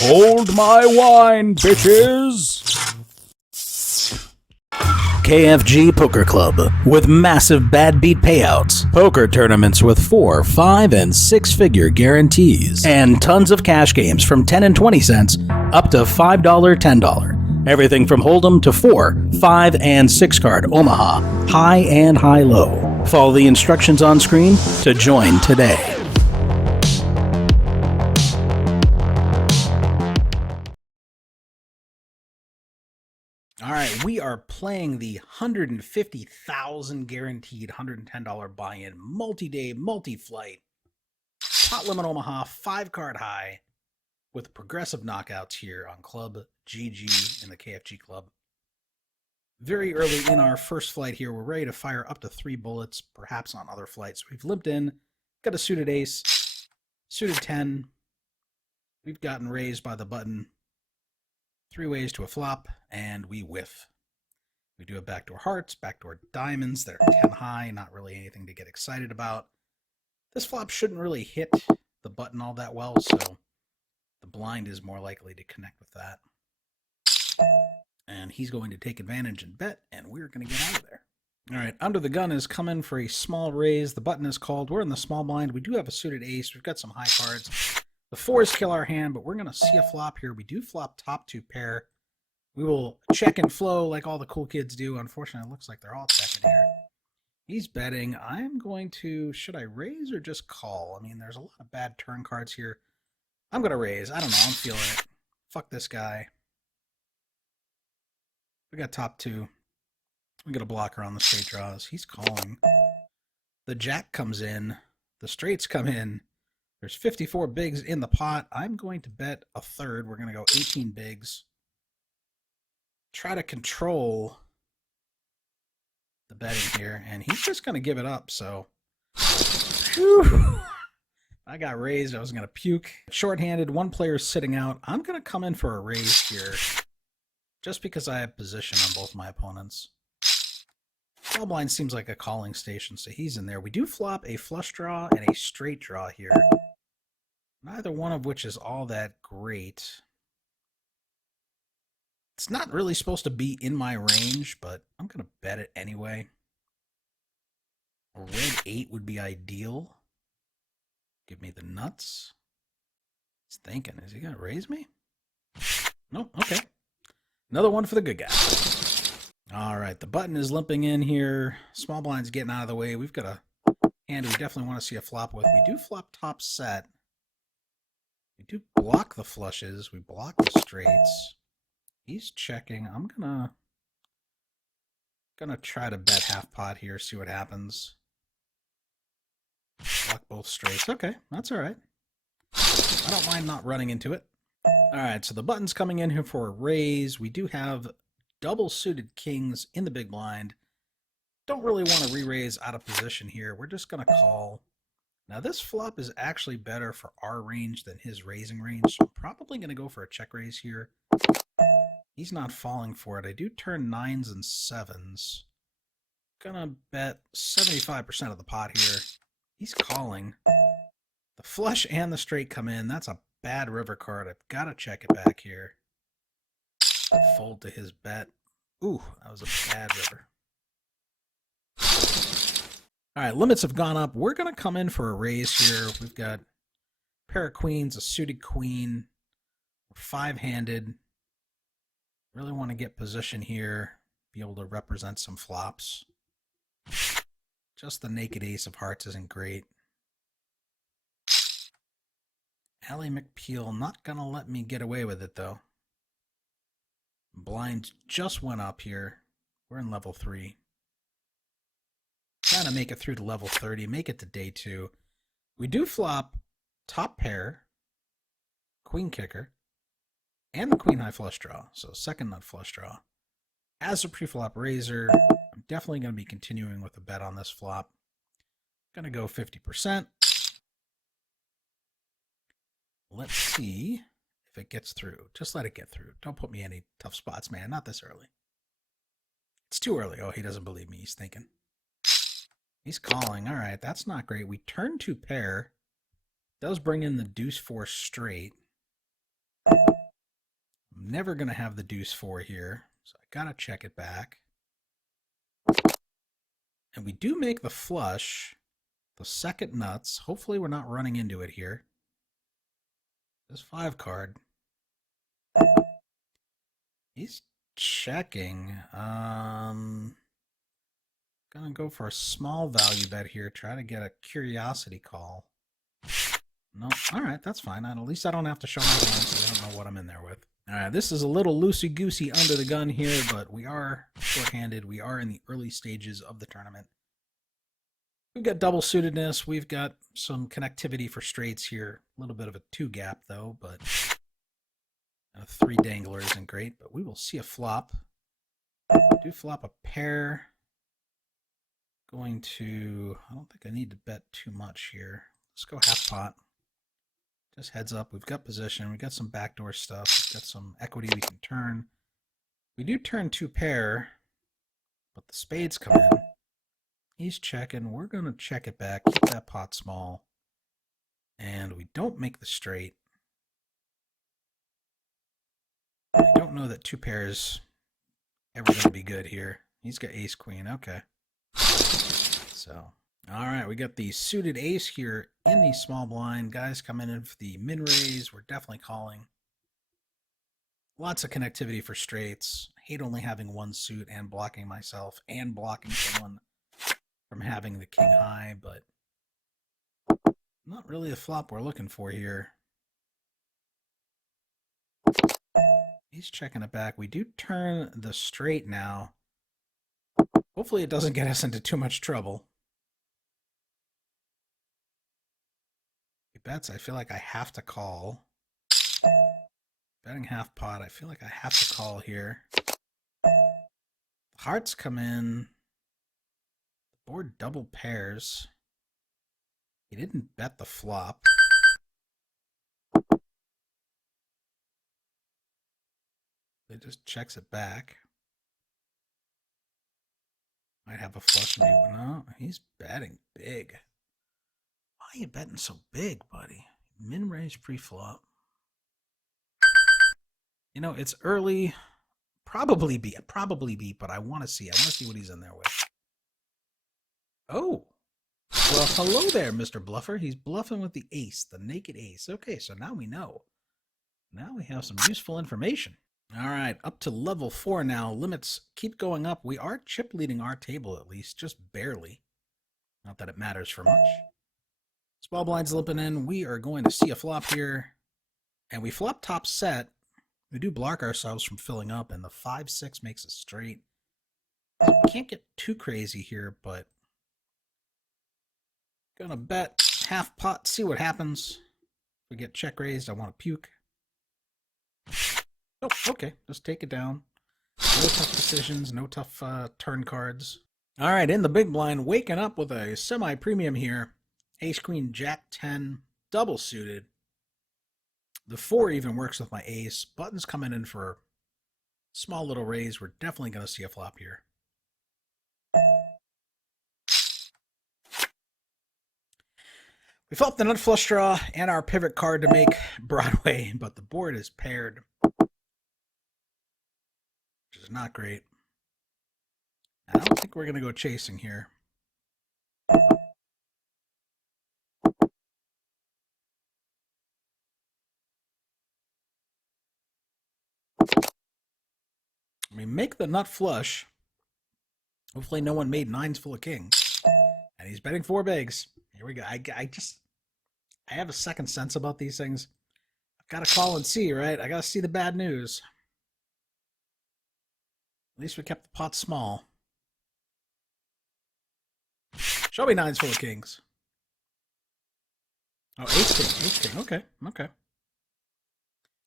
Hold my wine, bitches! KFG Poker Club, with massive bad beat payouts, poker tournaments with 4, 5, and 6-figure guarantees, and tons of cash games from 10 and 20 cents up to $5, $10. Everything from Hold'em to 4, 5, and 6 card Omaha, high and high-low. Follow the instructions on screen to join today. All right, we are playing the $150,000 guaranteed $110 buy-in multi-day, multi-flight pot limit Omaha 5-card high with progressive knockouts here on Club GG in the KFG Club. Very early in our first flight here, we're ready to fire up to 3 bullets, perhaps on other flights. We've limped in, got a suited ace, suited 10. We've gotten raised by the button 3 ways to a flop, and we whiff. We do a backdoor hearts, backdoor diamonds that are 10 high, not really anything to get excited about. This flop shouldn't really hit the button all that well, so the blind is more likely to connect with that. And he's going to take advantage and bet, and we're going to get out of there. All right, under the gun is coming for a small raise. The button is called. We're in the small blind. We do have a suited ace. We've got some high cards. The 4s kill our hand, but we're going to see a flop here. We do flop top 2 pair. We will check and flow like all the cool kids do. Unfortunately, it looks like they're all checking here. He's betting. I'm going to, should I raise or just call? I mean, there's a lot of bad turn cards here. I'm going to raise. I don't know. I'm feeling it. Fuck this guy. We got top 2. We got a blocker on the straight draws. He's calling. The jack comes in. The straights come in. There's 54 bigs in the pot. I'm going to bet a third. We're going to go 18 bigs. Try to control the betting here, and he's just going to give it up, so. Whew. I got raised. I was going to puke. Shorthanded, 1 player's sitting out. I'm going to come in for a raise here, just because I have position on both my opponents. Small blind seems like a calling station, so he's in there. We do flop a flush draw and a straight draw here. Neither one of which is all that great. It's not really supposed to be in my range, but I'm going to bet it anyway. A red 8 would be ideal. Give me the nuts. He's thinking, is he going to raise me? Nope, okay. Another one for the good guy. All right, the button is limping in here. Small blind's getting out of the way. We've got a hand we definitely want to see a flop with. We do flop top set. We do block the flushes. We block the straights. He's checking. I'm gonna try to bet half pot here, see what happens. Block both straights. Okay, that's all right. I don't mind not running into it. All right, so the button's coming in here for a raise. We do have double suited kings in the big blind. Don't really want to re-raise out of position here. We're just gonna call. Now this flop is actually better for our range than his raising range, so I'm probably going to go for a check raise here. He's not falling for it. I do turn 9s and 7s. Gonna bet 75% of the pot here. He's calling. The flush and the straight come in. That's a bad river card. I've got to check it back here. Fold to his bet. Ooh, that was a bad river. All right, limits have gone up. We're going to come in for a raise here. We've got a pair of queens, a suited queen. We're 5-handed. Really want to get position here, be able to represent some flops. Just the naked ace of hearts isn't great. Ally McPeel not going to let me get away with it, though. Blinds just went up here. We're in level 3. Trying to make it through to level 30, make it to day 2. We do flop top pair, queen kicker, and the queen high flush draw. So second nut flush draw. As a pre-flop raiser, I'm definitely going to be continuing with a bet on this flop. Going to go 50%. Let's see if it gets through. Just let it get through. Don't put me in any tough spots, man. Not this early. It's too early. Oh, he doesn't believe me. He's thinking. He's calling. All right, that's not great. We turn 2 pair. Does bring in the deuce 4 straight. never going to have the deuce 4 here, so I got to check it back. And we do make the flush, the second nuts. Hopefully we're not running into it here. This 5 card. He's checking. Gonna go for a small value bet here. Try to get a curiosity call. No, all right, that's fine. At least I don't have to show my hand, so I don't know what I'm in there with. All right, this is a little loosey-goosey under the gun here, but we are short-handed. We are in the early stages of the tournament. We've got double suitedness. We've got some connectivity for straights here. A little bit of a 2 gap, though, but 3 dangler isn't great. But we will see a flop. Do flop a pair. Going to, I don't think I need to bet too much here. Let's go half pot. Just heads up, we've got position, we've got some backdoor stuff, we've got some equity we can turn. We do turn 2 pair, but the spades come in. He's checking, we're going to check it back, keep that pot small. And we don't make the straight. I don't know that 2 pairs ever going to be good here. He's got ace queen, okay. So, all right, we got the suited ace here in the small blind. Guys coming in for the min raise. We're definitely calling. Lots of connectivity for straights. Hate only having 1 suit and blocking myself and blocking someone from having the king high, but not really the flop we're looking for here. He's checking it back. We do turn the straight now. Hopefully it doesn't get us into too much trouble. He bets. I feel like I have to call. Betting half pot. I feel like I have to call here. The hearts come in. The board double pairs. He didn't bet the flop. It just checks it back. Might have a flush. No, he's betting big. Why are you betting so big, buddy? Min range pre-flop. You know, it's early. Probably beat, but I want to see. I want to see what he's in there with. Oh. Well, hello there, Mr. Bluffer. He's bluffing with the ace, the naked ace. Okay, so now we know. Now we have some useful information. All right, up to level 4 now. Limits keep going up. We are chip leading our table at least, just barely. Not that it matters for much. Small blinds limping in. We are going to see a flop here. And we flop top set. We do block ourselves from filling up, and the 5-6 makes it straight. So we can't get too crazy here, but gonna bet half pot, see what happens. If we get check raised, I want to puke. Oh, okay. Just take it down. No tough decisions, no tough turn cards. All right, in the big blind, waking up with a semi-premium here. Ace, queen, jack 10, double suited. The 4 even works with my ace. Buttons coming in for a small little raise. We're definitely going to see a flop here. We flopped the nut flush draw and our pivot card to make Broadway, but the board is paired, which is not great. I don't think we're going to go chasing here. We make the nut flush. Hopefully no one made 9s full of kings. And he's betting 4 bigs. Here we go. I have a second sense about these things. I've got to call and see, right? I got to see the bad news. At least we kept the pot small. Show me 9s full of kings. Oh, ace king. Okay, okay.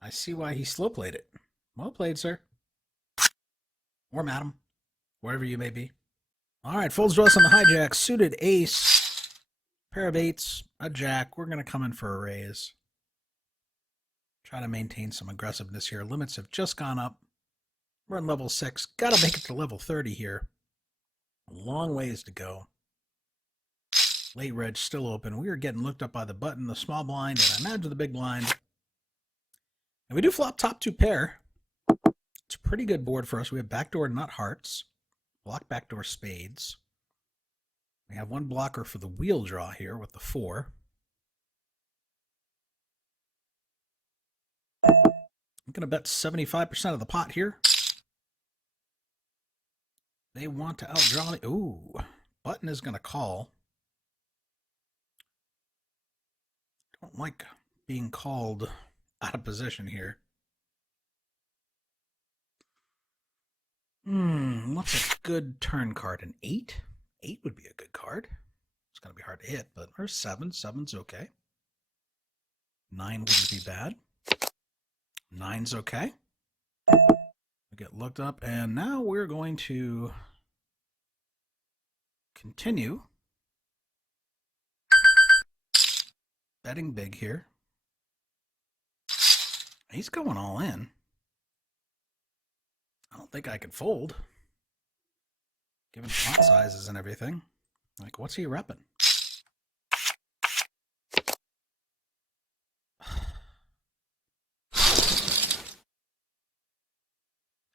I see why he slow played it. Well played, sir. Or madam. Wherever you may be. All right, folds draws on the hijack. Suited ace. Pair of 8s. A jack. We're going to come in for a raise. Try to maintain some aggressiveness here. Limits have just gone up. We're on level 6. Got to make it to level 30 here. A long ways to go. Late reg still open. We are getting looked up by the button, the small blind, and I imagine the big blind. And we do flop top 2 pair. pretty good board for us. We have backdoor nut hearts, block backdoor spades. We have one blocker for the wheel draw here with the 4. I'm going to bet 75% of the pot here. They want to outdraw me. Ooh, button is going to call. Don't like being called out of position here. What's a good turn card? An 8? 8 would be a good card. It's going to be hard to hit, but there's 7. 7's okay. 9 wouldn't be bad. 9's okay. We get looked up, and now we're going to continue betting big here. He's going all in. I don't think I could fold, given pot sizes and everything. Like, what's he repping?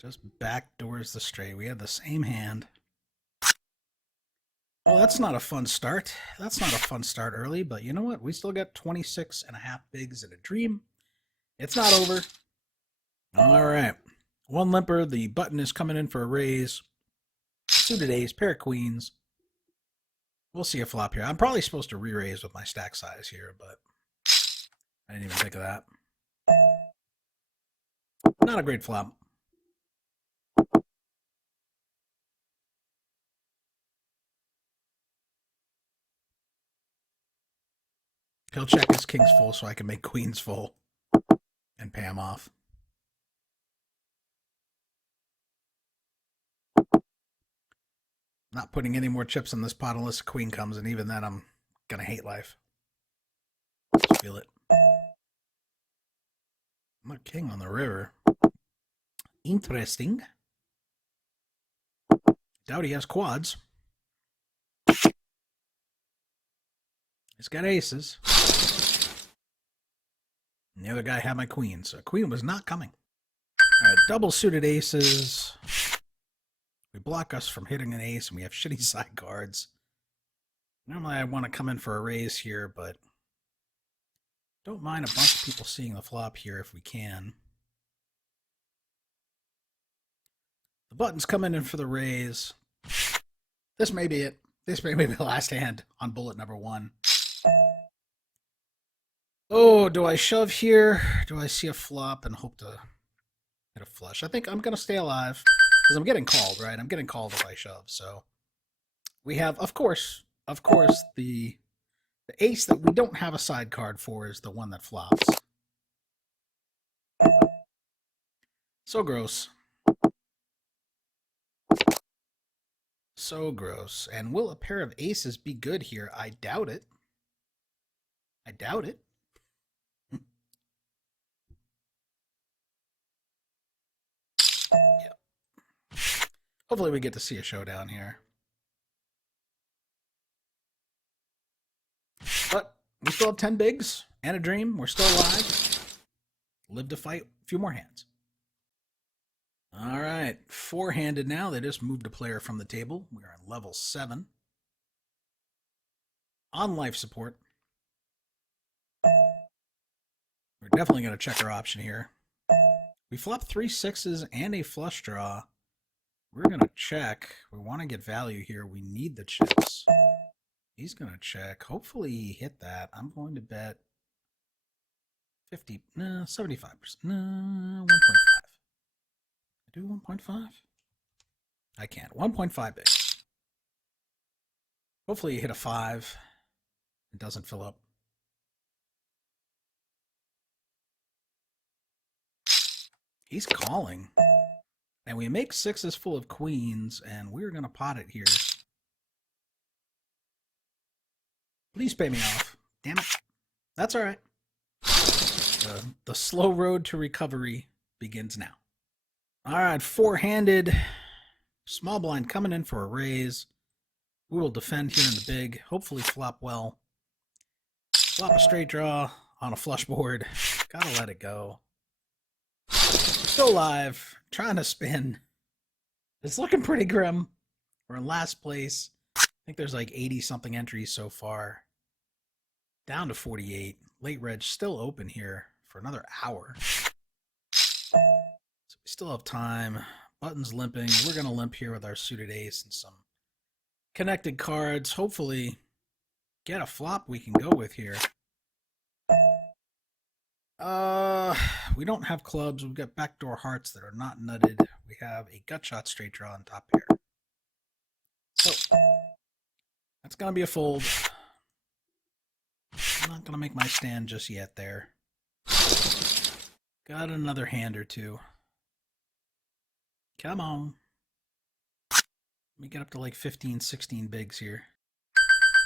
Just backdoors the straight. We had the same hand. Well, that's not a fun start. That's not a fun start early, but you know what? We still got 26 and a half bigs in a dream. It's not over. All right. One limper. The button is coming in for a raise. Suited ace, pair of queens. We'll see a flop here. I'm probably supposed to re-raise with my stack size here, but I didn't even think of that. Not a great flop. He'll check his kings full so I can make queens full and pay him off. Not putting any more chips in this pot unless a queen comes, and even then I'm going to hate life. Just feel it. I'm a king on the river. Interesting. Doubt he has quads. He's got aces. And the other guy had my queen, so queen was not coming. All right, double suited aces. We block us from hitting an ace, and we have shitty side cards. Normally I want to come in for a raise here, but don't mind a bunch of people seeing the flop here if we can. The button's coming in for the raise. This may be it. This may be the last hand on bullet number 1. Oh, do I shove here? Do I see a flop and hope to hit a flush? I think I'm going to stay alive because I'm getting called, right? I'm getting called if I shove. So we have, of course, the ace that we don't have a side card for is the one that flops. So gross. So gross. And will a pair of aces be good here? I doubt it. I doubt it. Yeah. Hopefully we get to see a showdown here. But we still have 10 bigs and a dream. We're still alive. Live to fight a few more hands. All right, 4-handed now. They just moved a player from the table. We are on level 7. On life support. We're definitely going to check our option here. We flop 3 6s and a flush draw. We're going to check. We want to get value here. We need the chips. He's going to check. Hopefully he hit that. I'm going to bet 50, no, 75%. No, 1.5. Do 1.5? I can't. 1.5 big. Hopefully you hit a 5. It doesn't fill up. He's calling. And we make 6s full of queens, and we're going to pot it here. Please pay me off. Damn it. That's all right. The slow road to recovery begins now. All right, 4-handed. Small blind coming in for a raise. We will defend here in the big. Hopefully flop well. Flop a straight draw on a flush board. Gotta let it go. Still alive. Trying to spin. It's looking pretty grim. We're in last place. I think there's like 80-something entries so far. Down to 48. Late reg still open here for another hour. So we still have time. Button's limping. We're going to limp here with our suited ace and some connected cards. Hopefully get a flop we can go with here. We don't have clubs. We've got backdoor hearts that are not nutted. We have a gut shot straight draw on top pair. So that's going to be a fold. I'm not going to make my stand just yet there. Got another hand or two. Come on. Let me get up to like 15, 16 bigs here.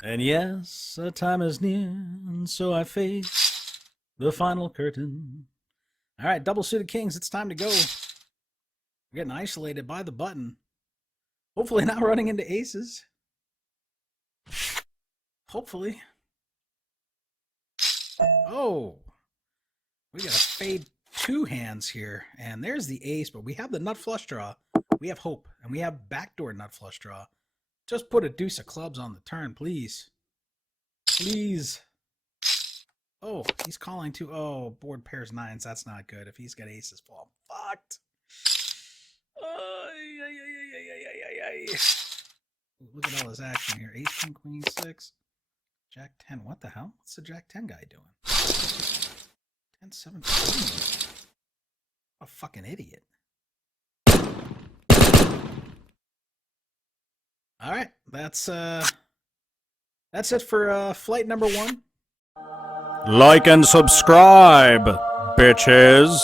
And yes, the time is near, and so I face the final curtain. All right, double suited kings. It's time to go. We're getting isolated by the button. Hopefully not running into aces. Hopefully. Oh, we got to fade two hands here. And there's the ace, but we have the nut flush draw. We have hope, and we have backdoor nut flush draw. Just put a deuce of clubs on the turn, please. Please. Oh, he's calling too. Oh, board pairs nines. That's not good. If he's got aces, well, I'm fucked. Look at all this action here. Ace, king, queen, six. Jack 10. What the hell? What's the Jack 10 guy doing? 10, 7, 15. What a fucking idiot. All right. That's it for flight number 1. Like and subscribe, bitches.